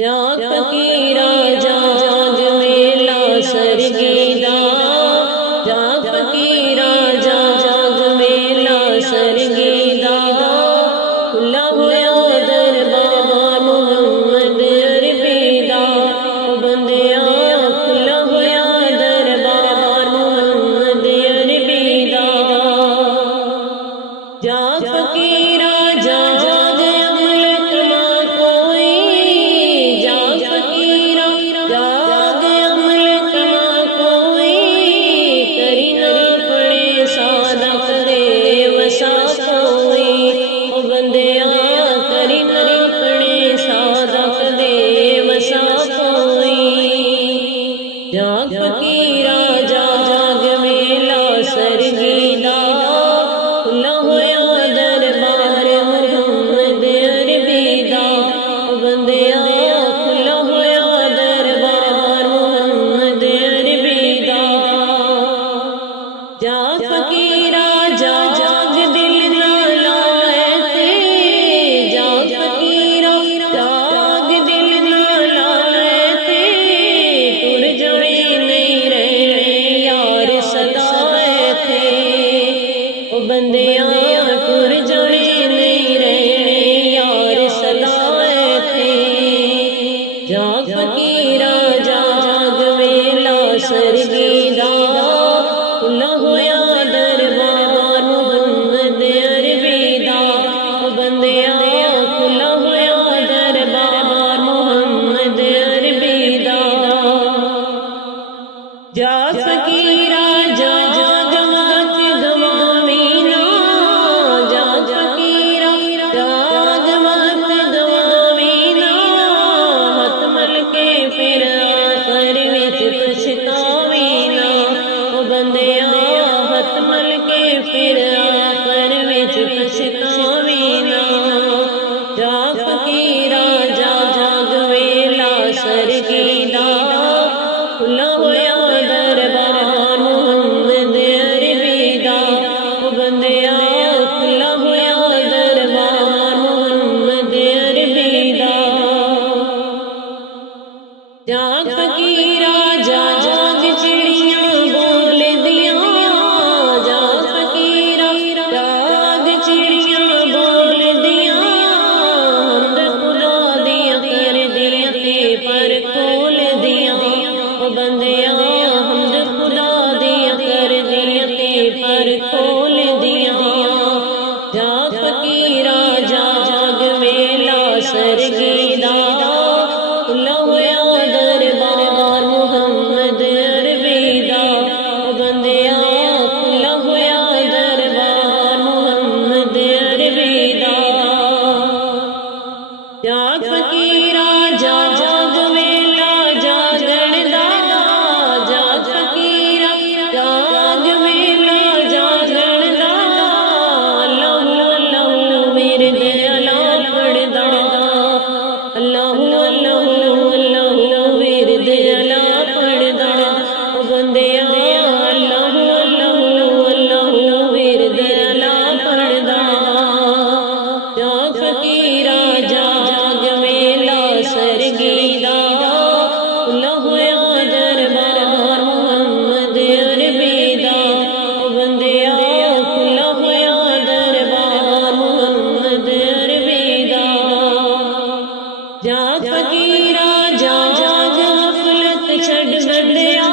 جاگ فقیرا جاگ میلا سرگیدا، جاگ فقیرا جاگ میلا سرگیدا، کھلا ہوا دربار محمد عربی دا، بندیا کھلا ہوا دربار محمد عربی دا، جاگ فقیرا جاگ جاگ فقیرا جاگ میلا سرگیدا، کھلا ہوا دربار محمد عربی دا، بندیا کھلا ہوا دربار محمد عربی دا، جاگ فقیرا جاگ دل نہ لائے تھے، جاگ فقیرا جاگ دل نہ لائے تھے، ٹر جڑے نہیں رہے یار ستائے تھے، او بندیا ٹر جڑے نہیں رہے یار ستائے تھے، جاگ فقیرا جاگ میلا سرگیدا، کھلا ہوا دربار محمد عربی دا، بندیا کھلا ہوا دربار محمد عربی دا، جاگ فقیرا جاگ وقت گوامی نا، جاگ فقیرا جاگ وقت گوامی نا، ہاتھ مل کے پھر آخر وچ پچھتاوی نا، او بندیا ہاتھ مل کے پھر آخر وچ پچھتاوی نا، جاگ فقیرا جاگ میلا سرگیدا، کھلا ہوا دربار محمد عربی دا، بندیا کھلا ہوا دربار محمد عربی دا، جاگ فقیرا جاگ چڑیاں بول دیاں، جاگ فقیرا جاگ چڑیاں بول دیاں، حمد خدا دیاں کر دیاں تے پر کھول دیاں، او بندیا حمد خدا دیاں کر دیاں تے پر کھول دیاں، جاگ فقیرا جاگ میلا سرگیدا، کھلا ہوا دربار محمد عربی دا، بندیا کھلا ہوا دربار محمد عربی دا، جاگ فقیرا جاگ میلا جاگن دا، جاگ فقیرا جاگ میلا جاگن دا، اللہ اللہ ورد اعلیٰ پڑھدا، اللہ اللہ اللہ ورد اعلیٰ پڑھدا، بندیا اللہ اللہ اللہ ورد اعلیٰ پڑھدا، جاگ فقیرا جاگ میلا سرگیدا، کھلا ہوا دربار محمد عربی دا، بندیا کھلا ہوا دربار محمد عربی دا، جاگ فقیرا جاگ غفلت چھڈ چھڈیا،